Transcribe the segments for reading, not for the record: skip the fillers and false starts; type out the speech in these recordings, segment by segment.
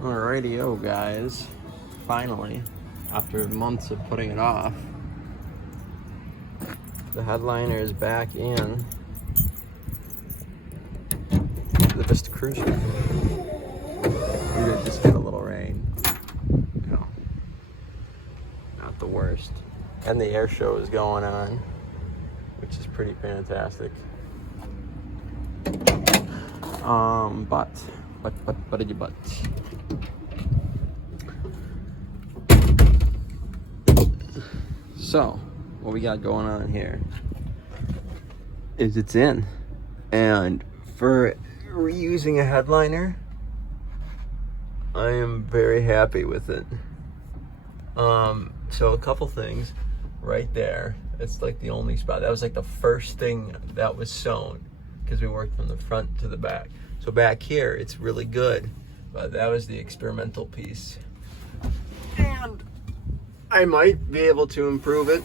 Alrighty-o, guys. Finally, after months of putting it off, the headliner is back in the Vista Cruiser. We did just get a little rain. You know, not the worst. And the air show is going on, which is pretty fantastic. But. So, what we got going on here is it's in. And for reusing a headliner, I am very happy with it. So a couple things right there. It's like the only spot. That was like the first thing that was sewn because we worked from the front to the back. So back here, it's really good. But that was the experimental piece. And I might be able to improve it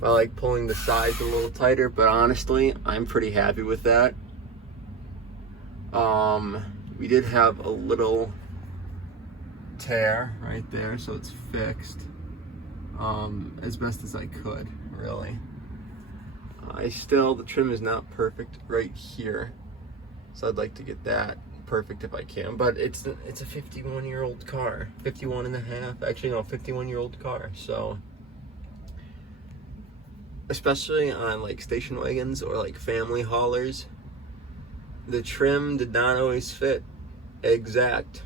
by like pulling the sides a little tighter, but honestly, I'm pretty happy with that. We did have a little tear right there, so it's fixed as best as I could, really. The trim is not perfect right here, so I'd like to get that perfect if I can, but it's a 51-year-old car, 51 and a half, actually no, 51-year-old car, so especially on like station wagons or like family haulers, the trim did not always fit exact.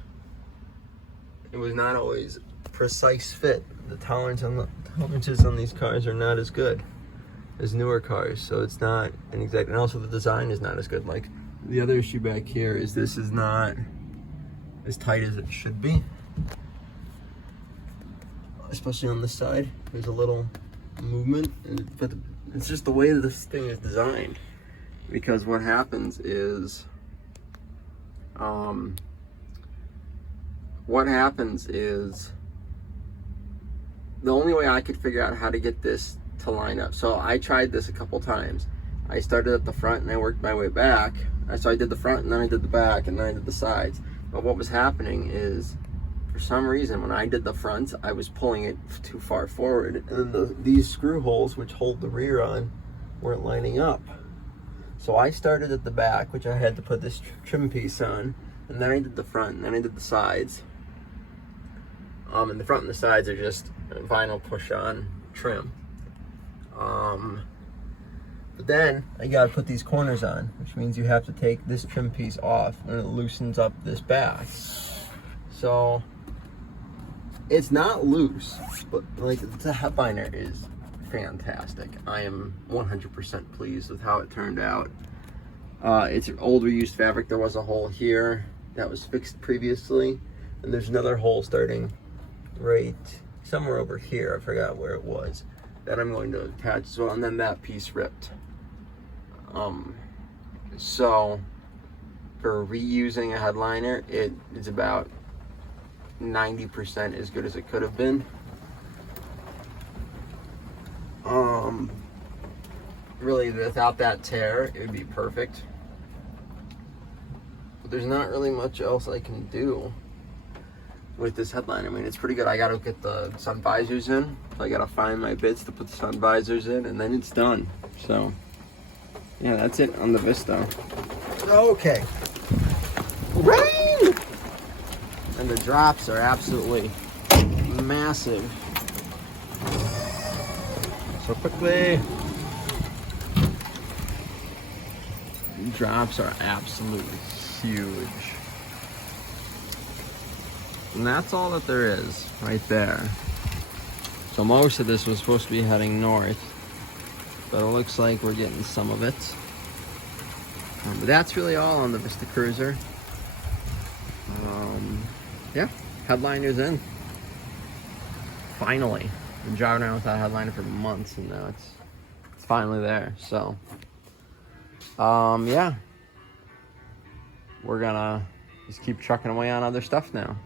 It was not always precise fit. The tolerances on these cars are not as good as newer cars, so it's not an exact, and also the design is not as good. Like the other issue back here is this is not as tight as it should be, especially on this side. There's a little movement, but it's just the way that this thing is designed. Because what happens is, the only way I could figure out how to get this to line up. So I tried this a couple times. I started at the front and I worked my way back. So I did the front and then I did the back and then I did the sides. But what was happening is, for some reason, when I did the front, I was pulling it too far forward, and then these screw holes, which hold the rear on, weren't lining up. So I started at the back, which I had to put this trim piece on, and then I did the front, and then I did the sides. And the front and the sides are just vinyl push-on trim. But then I gotta put these corners on, which means you have to take this trim piece off, and it loosens up this back. So it's not loose, but like the headliner is fantastic. I am 100% pleased with how it turned out. It's old reused fabric. There was a hole here that was fixed previously, and there's another hole starting right somewhere over here. I forgot where it was, that I'm going to attach as well, and then that piece ripped. So for reusing a headliner, it is about 90% as good as it could have been. Really, without that tear, it would be perfect. But there's not really much else I can do with this headliner. I mean, it's pretty good. I gotta get the sun visors in. So I gotta find my bits to put the sun visors in, and then it's done. So, yeah, that's it on the Vista. Okay. Rain! And the drops are absolutely massive. So quickly. Drops are absolutely huge. And that's all that there is right there. So most of this was supposed to be heading north, but it looks like we're getting some of it. But that's really all on the Vista Cruiser. Yeah, headliner's in. Finally. Been driving around with that headliner for months, and now it's finally there. So, yeah, we're gonna just keep trucking away on other stuff now.